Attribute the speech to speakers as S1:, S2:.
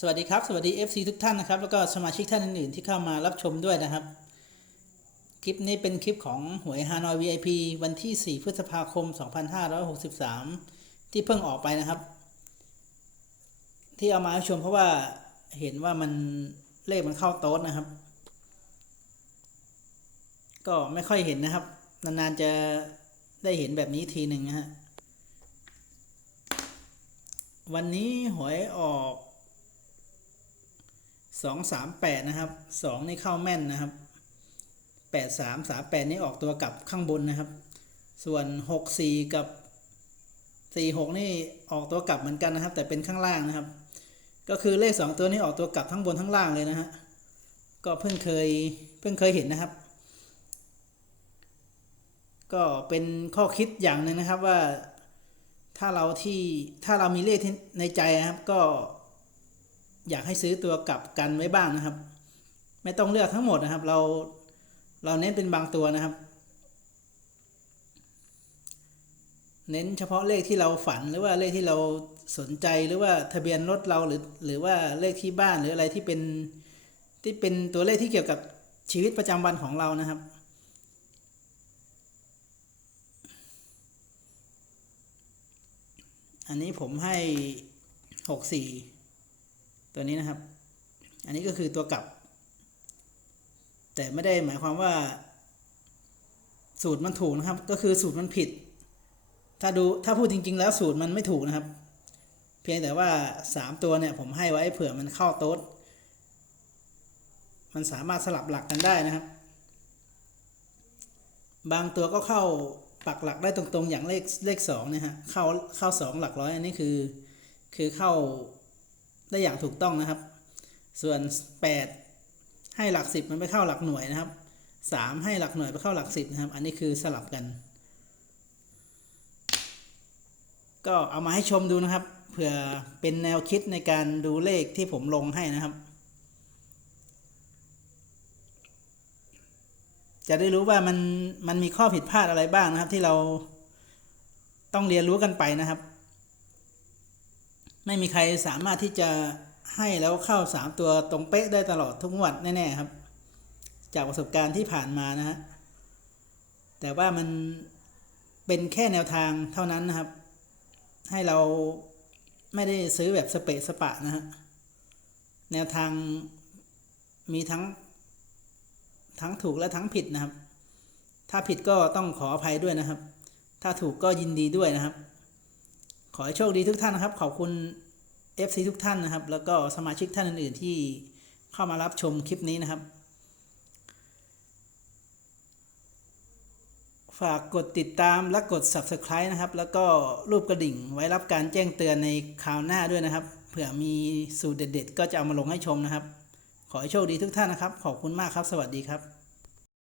S1: สวัสดีครับ สวัสดี FC ทุกท่านนะครับ แล้วก็สมาชิกท่านอื่นๆที่เข้ามารับชมด้วยนะครับ คลิปนี้เป็นคลิปของหวยฮานอย VIP วันที่ 4 พฤษภาคม 2563 ที่เพิ่งออกไปนะครับ ที่เอามาให้ชมเพราะว่าเห็นว่ามันเลขมันเข้าโต๊ดนะครับ ก็ไม่ค่อยเห็นนะครับ นานๆจะได้เห็นแบบนี้ทีหนึ่งนะฮะวันนี้หวยออก สองสามแปดนะครับสองนี่เข้าแม่นนะครับแปดสามสามแปดนี่ออกตัวกลับข้างบนนะครับ ส่วนหกสี่กับสี่หกนี่ออกตัวกลับเหมือนกันนะครับ แต่เป็นข้างล่างนะครับ ก็คือเลขสองตัวนี้ออกตัวกลับทั้งบนทั้งล่างเลยนะฮะก็เพิ่งเคยเพิ่งเคยเห็นนะครับ ก็เป็นข้อคิดอย่างหนึ่งนะครับว่าถ้าเราที่ถ้าเรามีเลขในใจนะครับก็ อยากให้ซื้อตัวกลับกันไว้บ้างนะครับ ไม่ต้องเลือกทั้งหมดนะครับ เราเราเน้นเป็นบางตัวนะครับ เน้นเฉพาะเลขที่เราฝันหรือว่าเลขที่เราสนใจหรือว่าทะเบียนรถเราหรือหรือว่าเลขที่บ้านหรืออะไรที่เป็นที่เป็นตัวเลขที่เกี่ยวกับชีวิตประจำวันของเรานะครับอันนี้ผมให้หกสี่ ตัวนี้นะครับ อันนี้ก็คือตัวกลับ แต่ไม่ได้หมายความว่า สูตรมันถูกนะครับ ก็คือสูตรมันผิด ถ้าดูถ้าพูดจริง ๆ แล้วสูตรมันไม่ถูกนะครับ เพียงแต่ว่าสามตัวเนี่ยผมให้ไว้เผื่อมันเข้าโต๊ดมันสามารถสลับหลักกันได้นะครับ บางตัวก็เข้าปักหลักได้ตรงๆ อย่างเลขเลขสองเนี่ยฮะเข้าเข้าสองหลักร้อยอันนี้คือ คือเข้า ได้อย่างถูกต้องนะครับ ส่วน 8 ให้หลักสิบมันไปเข้าหลักหน่วยนะครับ 3 ให้หลักหน่วยไปเข้าหลักสิบนะครับ อันนี้คือสลับกัน ก็เอามาให้ชมดูนะครับ เผื่อเป็นแนวคิดในการดูเลขที่ผมลงให้นะครับ จะได้รู้ว่ามันมันมีข้อผิดพลาดอะไรบ้างนะครับ ที่เราต้องเรียนรู้กันไปนะครับ ไม่มีใครสามารถที่จะให้แล้วเข้าสามตัวตรงเป๊ะได้ตลอดทุกงวดแน่ๆครับ จากประสบการณ์ที่ผ่านมานะฮะแต่ว่ามันเป็นแค่แนวทางเท่านั้นนะครับ ให้เราไม่ได้ซื้อแบบสเปะสปะนะฮะแนวทางมีทั้งทั้งถูกและทั้งผิดนะครับ ถ้าผิดก็ต้องขออภัยด้วยนะครับ ถ้าถูกก็ยินดีด้วยนะครับ ขอให้โชคดีทุกท่านนะครับ ขอบคุณ FC ทุกท่านนะครับ แล้วก็สมาชิกท่านอื่น ๆ ที่เข้ามารับชมคลิปนี้นะครับ ฝากกดติดตามและกด Subscribe นะครับ แล้วก็รูปกระดิ่งไว้รับการแจ้งเตือนในคราวหน้าด้วยนะครับ เผื่อมีสูตรเด็ด ๆ ก็จะเอามาลงให้ชมนะครับ ขอให้โชคดีทุกท่านนะครับ ขอบคุณมากครับ สวัสดีครับ